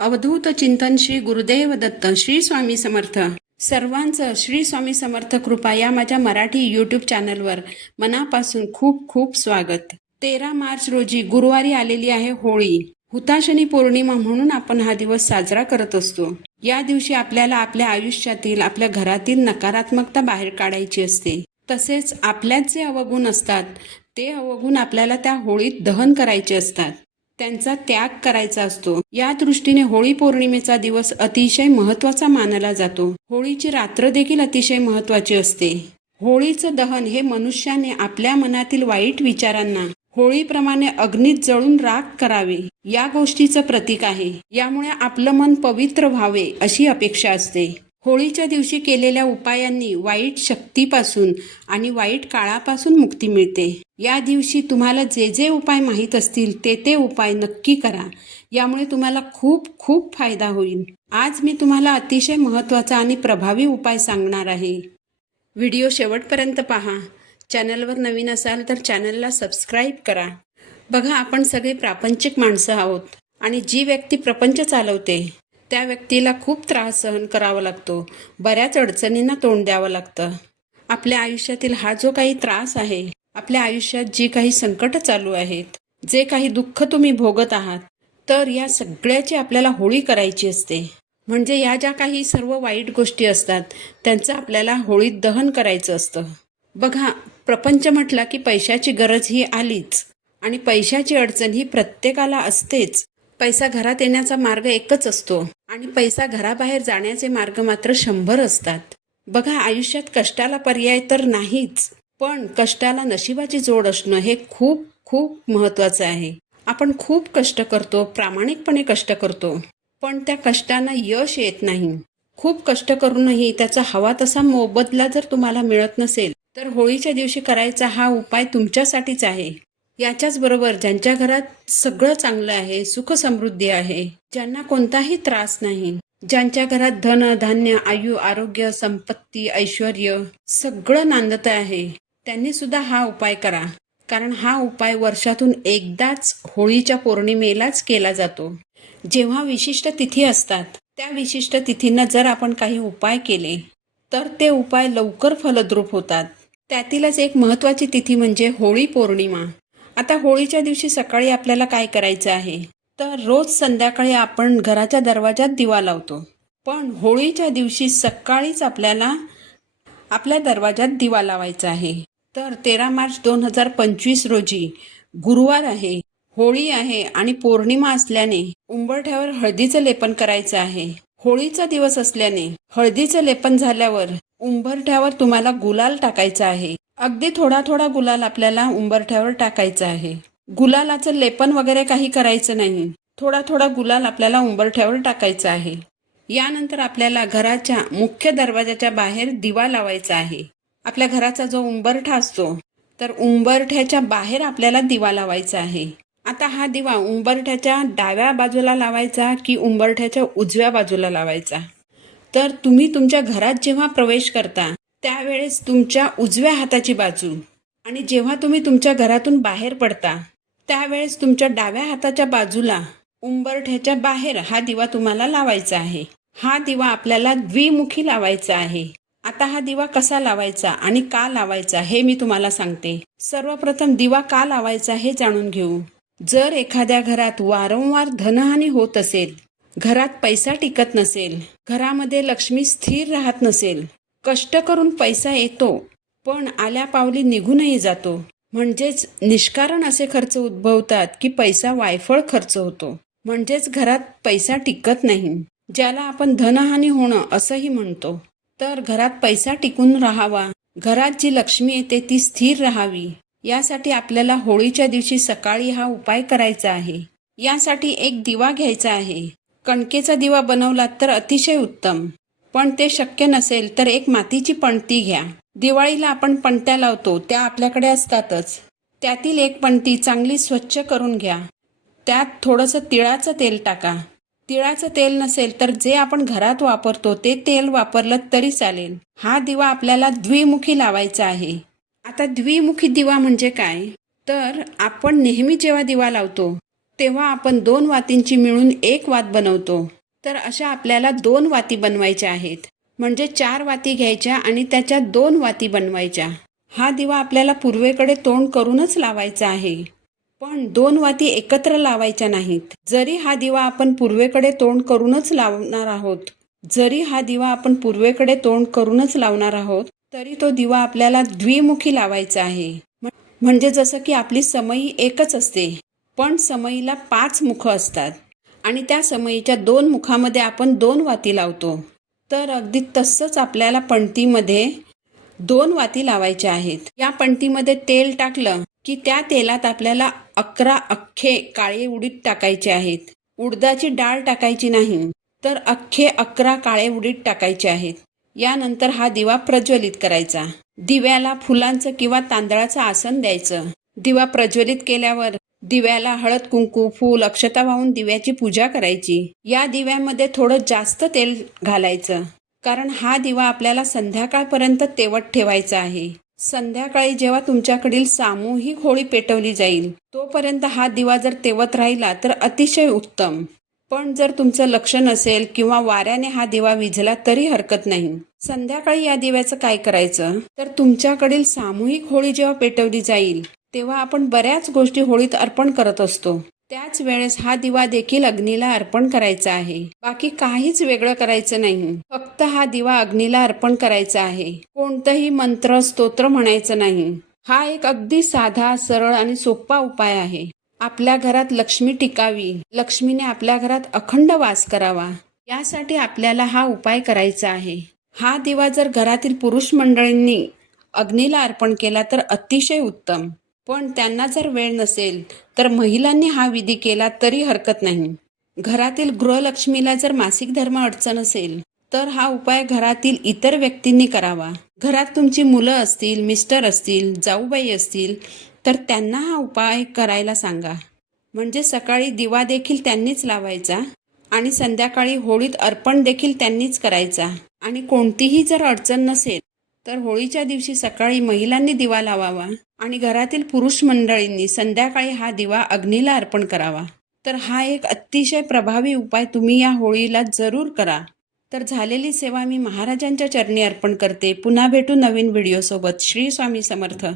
अवधूत चिंतन श्री गुरुदेव दत्त श्री स्वामी समर्थ. सर्वांचं श्री स्वामी समर्थ कृपा या माझ्या मराठी यूट्यूब चॅनलवर मनापासून खूप खूप स्वागत. तेरा मार्च रोजी गुरुवारी आलेली आहे होळी. हुताशनी पौर्णिमा म्हणून आपण हा दिवस साजरा करत असतो. या दिवशी आपल्याला आपल्या आयुष्यातील आपल्या घरातील नकारात्मकता बाहेर काढायची असते. तसेच आपल्यात जे अवगुण असतात ते अवगुण आपल्याला त्या होळीत दहन करायचे असतात. त्यांचा त्याग करायचा असतो. या दृष्टीने होळी पौर्णिमेचा दिवस अतिशय महत्त्वाचा मानला जातो. होळीची रात्र देखील अतिशय महत्वाची असते. होळीचं दहन हे मनुष्याने आपल्या मनातील वाईट विचारांना होळीप्रमाणे अग्नीत जळून राख करावे या गोष्टीचं प्रतीक आहे. यामुळे आपलं मन पवित्र व्हावे अशी अपेक्षा असते. होळीच्या दिवशी केलेल्या उपायांनी वाईट शक्तीपासून आणि वाईट काळापासून मुक्ती मिळते. या दिवशी तुम्हाला जे जे उपाय माहीत असतील ते ते उपाय नक्की करा. यामुळे तुम्हाला खूप खूप फायदा होईल. आज मी तुम्हाला अतिशय महत्त्वाचा आणि प्रभावी उपाय सांगणार आहे. व्हिडिओ शेवटपर्यंत पहा. चॅनलवर नवीन असाल तर चॅनलला सबस्क्राईब करा. बघा आपण सगळे प्रापंचिक माणसं आहोत आणि जी व्यक्ती प्रपंच चालवते त्या व्यक्तीला खूप त्रास सहन करावा लागतो. बऱ्याच अडचणींना तोंड द्यावं लागतं. आपल्या आयुष्यातील हा जो काही त्रास आहे आपल्या आयुष्यात जी काही संकट चालू आहेत जे काही दुःख तुम्ही भोगत आहात तर या सगळ्याची आपल्याला होळी करायची असते. म्हणजे या ज्या काही सर्व वाईट गोष्टी असतात त्यांचं आपल्याला होळीत दहन करायचं असतं. बघा प्रपंच म्हटला की पैशाची गरज ही आलीच आणि पैशाची अडचण ही प्रत्येकाला असतेच. पैसा घरात येण्याचा मार्ग एकच असतो. आणि पैसा घराबाहेर जाण्याचे मार्ग मात्र शंभर असतात. बघा आयुष्यात कष्टाला पर्याय तर नाहीच पण कष्टाला नशिबाची जोड असणं हे खूप खूप महत्वाचं आहे. आपण खूप कष्ट करतो प्रामाणिकपणे कष्ट करतो पण त्या कष्टांना यश येत नाही. खूप कष्ट करूनही त्याचा हवा तसा मोबदला जर तुम्हाला मिळत नसेल तर होळीच्या दिवशी करायचा हा उपाय तुमच्यासाठीच आहे. याच्याच बरोबर ज्यांच्या घरात सगळं चांगलं आहे सुख समृद्धी आहे ज्यांना कोणताही त्रास नाही ज्यांच्या घरात धन धान्य आयु आरोग्य संपत्ती ऐश्वर सगळं नांदत आहे त्यांनी सुद्धा हा उपाय करा. कारण हा उपाय वर्षातून एकदाच होळीच्या पौर्णिमेलाच केला जातो. जेव्हा विशिष्ट तिथी असतात त्या विशिष्ट तिथींना जर आपण काही उपाय केले तर ते उपाय लवकर फलद्रूप होतात. त्यातीलच एक महत्वाची तिथी म्हणजे होळी पौर्णिमा. आता होळीच्या दिवशी सकाळी आपल्याला काय करायचं आहे? तर रोज संध्याकाळी आपण घराच्या दरवाजात दिवा लावतो. पण होळीच्या दिवशी सकाळीच आपल्याला आपल्या दरवाजात दिवा लावायचा आहे. तर तेरा मार्च दोन हजार पंचवीस रोजी गुरुवार आहे होळी आहे आणि पौर्णिमा असल्याने उंबरठ्यावर हळदीचं लेपन करायचं आहे. होळीचा दिवस असल्याने हळदीचं लेपन झाल्यावर उंबरठ्यावर तुम्हाला गुलाल टाकायचा आहे. अगदी थोडा थोडा गुलाल आपल्याला उंबरठ्यावर टाकायचा आहे. गुलालाचं लेपन वगैरे काही करायचं नाही. थोडा थोडा गुलाल आपल्याला उंबरठ्यावर टाकायचा आहे. यानंतर आपल्याला घराच्या मुख्य दरवाजाच्या बाहेर दिवा लावायचा आहे. आपल्या घराचा जो उंबरठा असतो तर उंबरठ्याच्या बाहेर आपल्याला दिवा लावायचा आहे. आता हा दिवा उंबरठ्याच्या डाव्या बाजूला लावायचा की उंबरठ्याच्या उजव्या बाजूला लावायचा? तर तुम्ही तुमच्या घरात जेव्हा प्रवेश करता त्यावेळेस तुमच्या उजव्या हाताची बाजू आणि जेव्हा तुम्ही तुमच्या घरातून बाहेर पडता त्यावेळेस तुमच्या डाव्या हाताच्या बाजूला उंबरठ्याच्या बाहेर हा दिवा तुम्हाला लावायचा आहे. हा दिवा आपल्याला द्विमुखी लावायचा आहे. आता हा दिवा कसा लावायचा आणि का लावायचा हे मी तुम्हाला सांगते. सर्वप्रथम दिवा का लावायचा हे जाणून घेऊ. जर एखाद्या घरात वारंवार धनहानी होत असेल घरात पैसा टिकत नसेल घरामध्ये लक्ष्मी स्थिर राहत नसेल कष्ट करून पैसा येतो पण आल्या पावली निघूनही जातो. म्हणजेच निष्कारण असे खर्च उद्भवतात की पैसा वायफळ खर्च होतो. म्हणजेच घरात पैसा टिकत नाही. ज्याला आपण धनहानी होणं असंही म्हणतो. तर घरात पैसा टिकून राहावा. घरात जी लक्ष्मी येते ती स्थिर राहावी. यासाठी आपल्याला होळीच्या दिवशी सकाळी हा उपाय करायचा आहे. यासाठी एक दिवा घ्यायचा आहे. कणकेचा दिवा बनवला तर अतिशय उत्तम. पण ते शक्य नसेल तर एक मातीची पणती घ्या. दिवाळीला आपण पणत्या लावतो त्या आपल्याकडे असतातच. त्यातील एक पणती चांगली स्वच्छ करून घ्या. त्यात थोडंसं तिळाचं तेल टाका. तिळाचं तेल नसेल तर जे आपण घरात वापरतो ते तेल वापरलं तरी चालेल. हा दिवा आपल्याला द्विमुखी लावायचा आहे. आता द्विमुखी दिवा म्हणजे काय? तर आपण नेहमी जेव्हा दिवा लावतो तेव्हा आपण दोन वातींची मिळून एक वात बनवतो. तर अशा आपल्याला दोन वाती बनवायच्या आहेत. म्हणजे चार वाती घ्यायच्या आणि त्याच्या दोन वाती बनवायच्या. हा दिवा आपल्याला पूर्वेकडे तोंड करूनच लावायचा आहे. पण दोन वाती एकत्र लावायच्या नाहीत. जरी हा दिवा आपण पूर्वेकडे तोंड करूनच लावणार आहोत जरी हा दिवा आपण पूर्वेकडे तोंड करूनच लावणार आहोत तरी तो दिवा आपल्याला द्विमुखी लावायचा आहे. म्हणजे जसं की आपली समयी एकच असते पण समयीला पाच मुख असतात. आणि त्या समयीच्या दोन मुखामध्ये आपण दोन वाती लावतो. तर अगदी तसंच आपल्याला पणतीमध्ये दोन वाती लावायच्या आहेत. या पणतीमध्ये तेल टाकलं की त्या तेलात आपल्याला अकरा अख्खे काळे उडीद टाकायचे आहेत. उडदाची डाळ टाकायची नाही तर अख्खे अकरा काळे उडीद टाकायचे आहेत. यानंतर हा दिवा प्रज्वलित करायचा. दिव्याला फुलांचं किंवा तांदळाचं आसन द्यायचं. दिवा प्रज्वलित केल्यावर दिव्याला हळद कुंकू फूल अक्षता वाहून दिव्याची पूजा करायची. या दिव्यामध्ये थोडं जास्त तेल घालायचं. कारण हा दिवा आपल्याला संध्याकाळपर्यंत तेवत ठेवायचा आहे. संध्याकाळी जेव्हा तुमच्याकडील सामूहिक होळी पेटवली जाईल तोपर्यंत हा दिवा जर तेवत राहिला तर अतिशय उत्तम. पण जर तुमचं लक्ष नसेल किंवा वाऱ्याने हा दिवा विझला तरी हरकत नाही. संध्याकाळी या दिव्याचं काय करायचं? तर तुमच्याकडील सामूहिक होळी जेव्हा पेटवली जाईल तेव्हा आपण बऱ्याच गोष्टी होळीत अर्पण करत असतो. त्याच वेळेस हा दिवा देखील अग्नीला अर्पण करायचा आहे. बाकी काहीच वेगळं करायचं नाही. फक्त हा दिवा अग्नीला अर्पण करायचा आहे. कोणतंही मंत्र स्तोत्र म्हणायचं नाही. हा एक अगदी साधा सरळ आणि सोपा उपाय आहे. आपल्या घरात लक्ष्मी टिकावी. लक्ष्मीने आपल्या घरात अखंड वास करावा. यासाठी आपल्याला हा उपाय करायचा आहे. हा दिवा जर घरातील पुरुष मंडळींनी अग्नीला अर्पण केला तर अतिशय उत्तम. पण त्यांना जर वेळ नसेल तर महिलांनी हा विधी केला तरी हरकत नाही. घरातील गृहलक्ष्मीला जर मासिक धर्म अडचण असेल तर हा उपाय घरातील इतर व्यक्तींनी करावा. घरात तुमची मुलं असतील मिस्टर असतील जाऊबाई असतील तर त्यांना हा उपाय करायला सांगा. म्हणजे सकाळी दिवा देखील त्यांनीच लावायचा आणि संध्याकाळी होळीत अर्पण देखील त्यांनीच करायचा. आणि कोणतीही जर अडचण नसेल तर होळीच्या दिवशी सकाळी महिलांनी दिवा लावावा. आणि घरातील पुरुष मंडळींनी संध्याकाळी हा दिवा अग्नीला अर्पण करावा. तर हा एक अतिशय प्रभावी उपाय तुम्ही या होळीला जरूर करा. तर झालेली सेवा मी महाराजांच्या चरणी अर्पण करते. पुन्हा भेटू नवीन व्हिडिओसोबत. श्री स्वामी समर्थ.